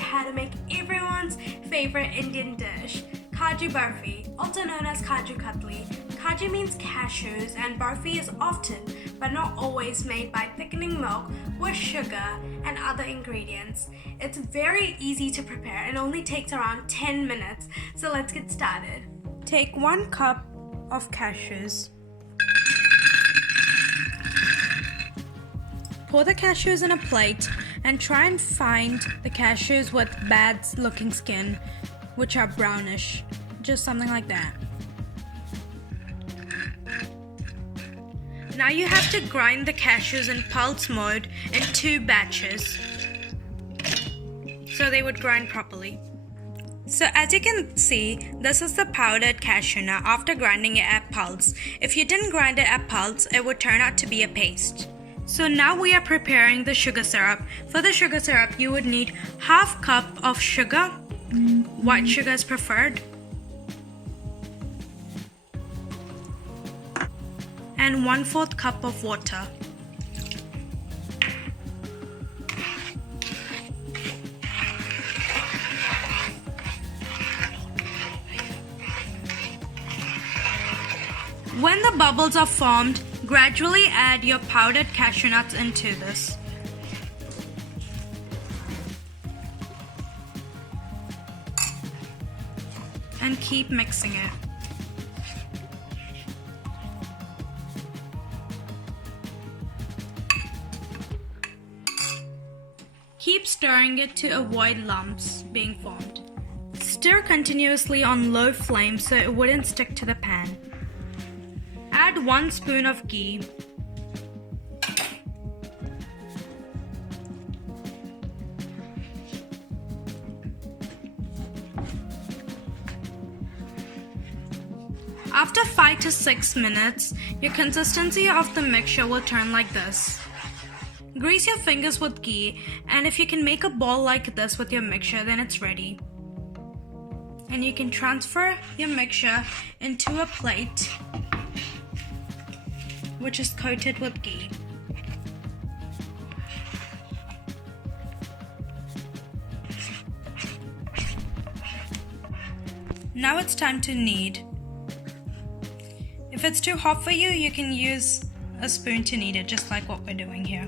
how to make everyone's favorite Indian dish, Kaju Barfi, also known as Kaju Katli. Kaju means cashews and barfi is often, but not always, made by thickening milk with sugar and other ingredients. It's very easy to prepare and only takes around 10 minutes, so let's get started. Take 1 cup of cashews. Pour the cashews in a plate and try and find the cashews with bad looking skin, which are brownish, just something like that. Now you have to grind the cashews in pulse mode in 2 batches, so they would grind properly. So as you can see, this is the powdered cashew nut after grinding it at pulse. If you didn't grind it at pulse, it would turn out to be a paste. So now we are preparing the sugar syrup. For the sugar syrup, you would need 1/2 cup of sugar. White sugar is preferred. And 1/4 cup of water. When the bubbles are formed, gradually add your powdered cashew nuts into this. And keep mixing it. Keep stirring it to avoid lumps being formed. Stir continuously on low flame so it wouldn't stick to the pan. Add 1 spoon of ghee. After 5 to 6 minutes, your consistency of the mixture will turn like this. Grease your fingers with ghee, and if you can make a ball like this with your mixture, then it's ready. And you can transfer your mixture into a plate which is coated with ghee. Now it's time to knead. If it's too hot for you, you can use a spoon to knead it, just like what we're doing here.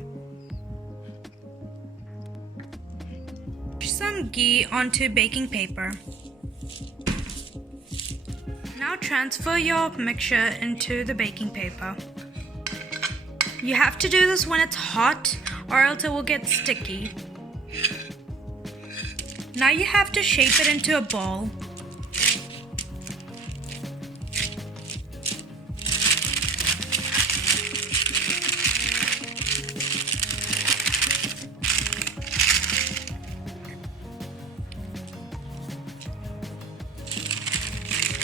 Put some ghee onto baking paper. Now transfer your mixture into the baking paper. You have to do this when it's hot or else it will get sticky. Now you have to shape it into a ball.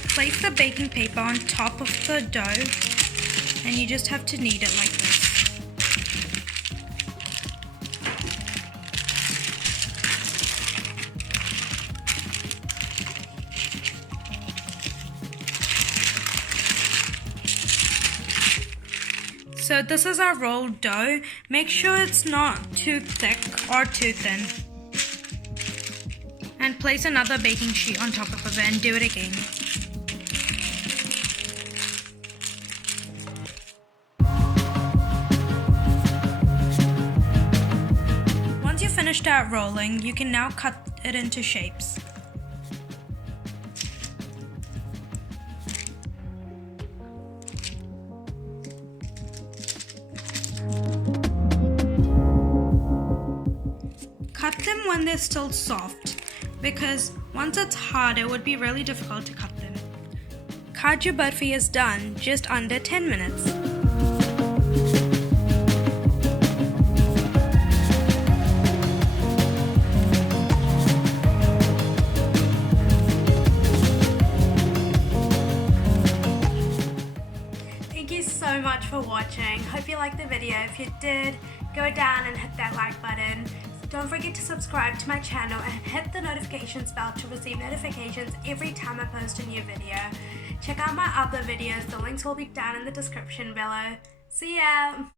Place the baking paper on top of the dough and you just have to knead it like this. So this is our rolled dough. Make sure it's not too thick or too thin. And place another baking sheet on top of it and do it again. Once you finished out rolling, you can now cut it into shapes. Cut them when they're still soft, because once it's hard, it would be really difficult to cut them. Kaju Barfi is done, just under 10 minutes. Thank you so much for watching. Hope you liked the video. If you did, go down and hit that like button. Don't forget to subscribe to my channel and hit the notifications bell to receive notifications every time I post a new video. Check out my other videos, the links will be down in the description below. See ya!